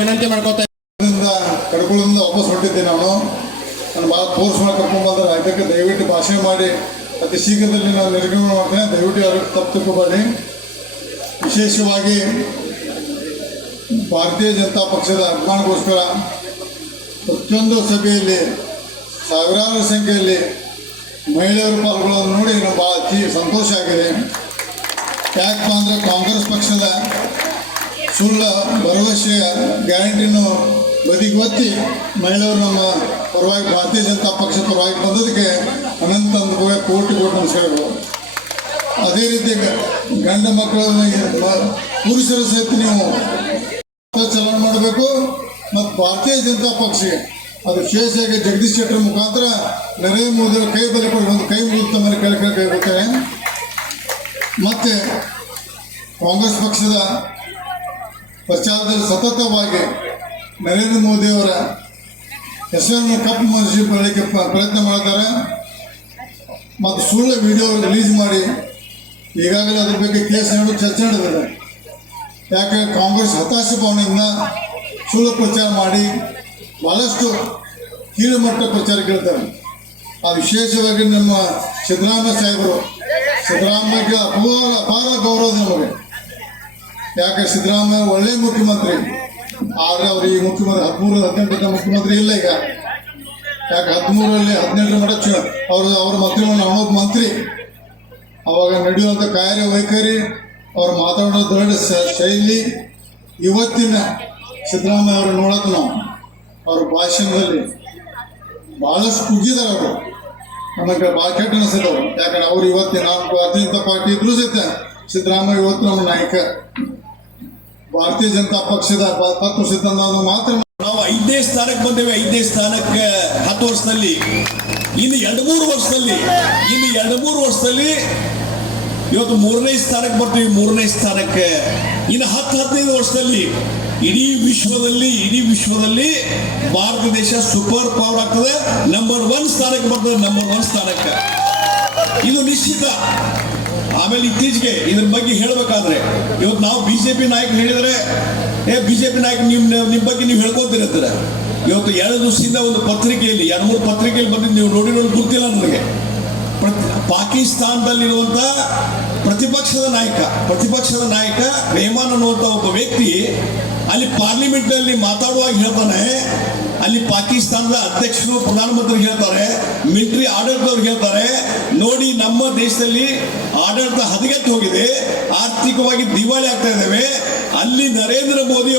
ವಿನಂತಿ ಮಾಡ್ಕೋತಾ ಕಡ್ಕೊಳ್ಳೋದ್ರಿಂದ ವಾಪಸ್ ಹೊರಟಿದ್ದೆ. ನಾನು ಭಾಳ ಫೋರ್ಸ್ ಮಾಡಿ ಕರ್ಕೊಂಡ್ಬಂದ್ರೆ ಅದಕ್ಕೆ ದಯವಿಟ್ಟು ಭಾಷೆ ಮಾಡಿ ಅತಿ ಶೀಘ್ರದಲ್ಲಿ ನಾನು ನಿರ್ಗಮನ ಮಾಡ್ತೇನೆ. ದಯವಿಟ್ಟು ಯಾರು ತಪ್ಪು ತಿಳ್ಕೊಬೇಡಿ. ವಿಶೇಷವಾಗಿ ಭಾರತೀಯ ಜನತಾ ಪಕ್ಷದ ಅಭಿಮಾನಗೋಸ್ಕರ ಪ್ರತಿಯೊಂದು ಸಭೆಯಲ್ಲಿ ಸಾವಿರಾರು ಸಂಖ್ಯೆಯಲ್ಲಿ ಮಹಿಳೆಯರು ಪಾಲ್ಗೊಳ್ಳೋದು ನೋಡಿ ನಮ್ಗೆ ಭಾಳ ಅತಿ ಸಂತೋಷ ಆಗಿದೆ. ಯಾಕಪ್ಪ ಅಂದರೆ ಕಾಂಗ್ರೆಸ್ ಪಕ್ಷದ ಸುಳ್ಳ ಭರವಸೆಯ ಗ್ಯಾರಂಟಿನೂ ಬದಿಗೊತ್ತಿ ಮಹಿಳೆಯರು ನಮ್ಮ ಪರವಾಗಿ ಭಾರತೀಯ ಜನತಾ ಪಕ್ಷ ಪರವಾಗಿ ಬಂದದಕ್ಕೆ ಅನಂತ ಕೋಟಿ ನಮಸ್ಕಾರಗಳು. ಅದೇ ರೀತಿ ಗಂಡ ಮಕ್ಕಳ ಪುರುಷರ ಸಹಿತ ನೀವು ಚಲನೆ ಮಾಡಬೇಕು. ಮತ್ತು ಭಾರತೀಯ ಜನತಾ ಪಕ್ಷಕ್ಕೆ ಅದು ವಿಶೇಷವಾಗಿ ಜಗದೀಶ್ ಶೆಟ್ಟರ್ ಮುಖಾಂತರ ನರೇಂದ್ರ ಮೋದಿ ಕೈ ಬಲಿ ಕೊಡಿ ಒಂದು ಕೈ ಮುಗಿದ ಮೇಲೆ ಕೇಳ್ಕೊಳ್ತಾರೆ. ಮತ್ತು ಕಾಂಗ್ರೆಸ್ ಪಕ್ಷದ ಪ್ರಚಾರದಲ್ಲಿ ಸತತವಾಗಿ ನರೇಂದ್ರ ಮೋದಿಯವರ ಹೆಸರನ್ನು ಕಪ್ಪು ಮನಸ್ಸು ಬರಲಿಕ್ಕೆ ಪ್ರಯತ್ನ ಮಾಡ್ತಾರೆ. ಮತ್ತು ಸುಳ್ಳು ವಿಡಿಯೋ ರಿಲೀಸ್ ಮಾಡಿ ಈಗಾಗಲೇ ಅದ್ರ ಬಗ್ಗೆ ಕೇಸ್ ಚರ್ಚೆ ನಡೆದಿದೆ. ಯಾಕೆ ಕಾಂಗ್ರೆಸ್ ಹತಾಶೆ ಭಾವನೆಯಿಂದ ಸುಳ್ಳು ಪ್ರಚಾರ ಮಾಡಿ ಭಾಳಷ್ಟು ಕೀಳುಮಟ್ಟ ಪ್ರಚಾರ ಕೇಳ್ತಾರೆ. ಆ ವಿಶೇಷವಾಗಿ ನಮ್ಮ ಸಿದ್ದರಾಮಯ್ಯ ಸಾಹೇಬರು, ಸಿದ್ದರಾಮಯ್ಯಗೆ ಅಪಾರ ಗೌರವ ನಮಗೆ. ಯಾಕೆ ಸಿದ್ದರಾಮಯ್ಯ ಒಳ್ಳೆಯ ಮುಖ್ಯಮಂತ್ರಿ, ಆದರೆ ಅವರು ಈ ಮುಖ್ಯಮಂತ್ರಿ 13-18 ಮುಖ್ಯಮಂತ್ರಿ ಇಲ್ಲ ಈಗ. ಯಾಕೆ 13ರಲ್ಲಿ 18 ಮಟ್ಟ ಅವ್ರ ಮಂತ್ರಿಮಂಡಲ ಅನ್ನೋದು ಮಂತ್ರಿ. ಅವಾಗ ನಡೆಯುವಂಥ ಕಾರ್ಯವೈಖರಿ, ಅವ್ರು ಮಾತಾಡೋ ದೃಢ ಶೈಲಿ ಇವತ್ತಿನ ಸಿದ್ದರಾಮಯ್ಯ ಅವರು ನೋಡೋಕೆ ನಾವು ಅವ್ರ ಭಾಷಣದಲ್ಲಿ ಭಾಳಷ್ಟು ಕುಗ್ಗಿದ್ದಾರೆ. ಅವರು ನಮಗೆ ಭಾಳ ಕೆಟ್ಟ ಅನಿಸಿದವರು. ಯಾಕಂದ್ರೆ ಅವ್ರು ಇವತ್ತಿನ ಭಾರತೀಯ ಜನತಾ ಪಾರ್ಟಿ ಇದ್ರೂ ಸಹಿತ ಸಿದ್ದರಾಮಯ್ಯ ಇವತ್ತು ನಮ್ಮ ನಾಯಕ. ಭಾರತೀಯ ಜನತಾ ಪಕ್ಷದ ತತ್ವ ಸಿದ್ಧಾಂತ ಮಾತ್ರ ನಾವು 5ನೇ ಸ್ಥಾನಕ್ಕೆ ಬಂದೇವೆ. 5ನೇ ಸ್ಥಾನಕ್ಕೆ 10 ವರ್ಷದಲ್ಲಿ, ಇನ್ನು 2-3 ವರ್ಷದಲ್ಲಿ ಇವತ್ತು 3ನೇ ಸ್ಥಾನಕ್ಕೆ ಬರ್ತೀವಿ. 3ನೇ ಸ್ಥಾನಕ್ಕೆ ಇನ್ನು 10-15 ವರ್ಷದಲ್ಲಿ ಇಡೀ ವಿಶ್ವದಲ್ಲಿ ಭಾರತ ದೇಶ ಸೂಪರ್ ಪವರ್ ಆಗ್ತದೆ. ನಂಬರ್ 1 ಸ್ಥಾನಕ್ಕೆ ಬರ್ತದೆ. ನಂಬರ್ 1 ಸ್ಥಾನಕ್ಕೆ ಇದು ನಿಶ್ಚಿತ. ಆಮೇಲೆ ಇತ್ತೀಚೆಗೆ ಇದ್ರ ಬಗ್ಗೆ ಹೇಳಬೇಕಾದ್ರೆ ಇವತ್ತು ನಾವು ಬಿಜೆಪಿ ನಾಯಕರು ಹೇಳಿದರೆ ಬಿಜೆಪಿ ನಾಯಕ ನಿಮ್ಮ ಬಗ್ಗೆ ನೀವು ಹೇಳ್ಕೊತಿರ್ತಾರೆ. ಇವತ್ತು 2 ದಿವಸದಿಂದ ಒಂದು ಪತ್ರಿಕೆಯಲ್ಲಿ 2-3 ಪತ್ರಿಕೆಯಲ್ಲಿ ಬಂದಿದ್ದು ನೀವು ನೋಡಿರೋದು ಗೊತ್ತಿಲ್ಲ ನನಗೆ. ಪಾಕಿಸ್ತಾನದಲ್ಲಿರುವಂಥ ಪ್ರತಿಪಕ್ಷದ ನಾಯಕ ರೆಹಮಾನ್ ಅನ್ನುವಂಥ ಒಬ್ಬ ವ್ಯಕ್ತಿ ಅಲ್ಲಿ ಪಾರ್ಲಿಮೆಂಟ್ನಲ್ಲಿ ಮಾತಾಡುವಾಗ ಹೇಳ್ತಾನೆ, ಅಲ್ಲಿ ಪಾಕಿಸ್ತಾನದ ಅಧ್ಯಕ್ಷರು ಪ್ರಧಾನಮಂತ್ರಿ ಹೇಳ್ತಾರೆ, ಮಿಲಿಟರಿ ಆಡಳಿತದವ್ರಿಗೆ ಹೇಳ್ತಾರೆ, ನೋಡಿ ನಮ್ಮ ದೇಶದಲ್ಲಿ ಆಡಳಿತ ಹದಗೆಟ್ಟು ಹೋಗಿದೆ, ಆರ್ಥಿಕವಾಗಿ ದಿವಾಳಿ ಆಗ್ತಾ ಇದ್ದೇವೆ. ಅಲ್ಲಿ ನರೇಂದ್ರ ಮೋದಿ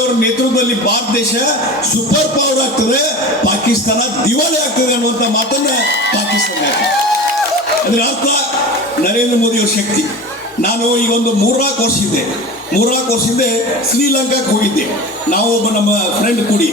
ಅವರ ನೇತೃತ್ವದಲ್ಲಿ ಭಾರತ ದೇಶ ಸೂಪರ್ ಪವರ್ ಆಗ್ತದೆ, ಪಾಕಿಸ್ತಾನ ದಿವಾಳಿ ಆಗ್ತದೆ ಅನ್ನುವಂಥ ಮಾತನ್ನ ಪಾಕಿಸ್ತಾನ. ಅದರ ಅರ್ಥ ನರೇಂದ್ರ ಮೋದಿ ಅವರ ಶಕ್ತಿ. ನಾನು ಈಗ ಒಂದು 3-4 ವರ್ಷ ಹಿಂದೆ ಶ್ರೀಲಂಕಾಕ್ಕೆ ಹೋಗಿದ್ದೆ. ನಾವು ಒಬ್ಬ ನಮ್ಮ ಫ್ರೆಂಡ್ ಕೂಡಿ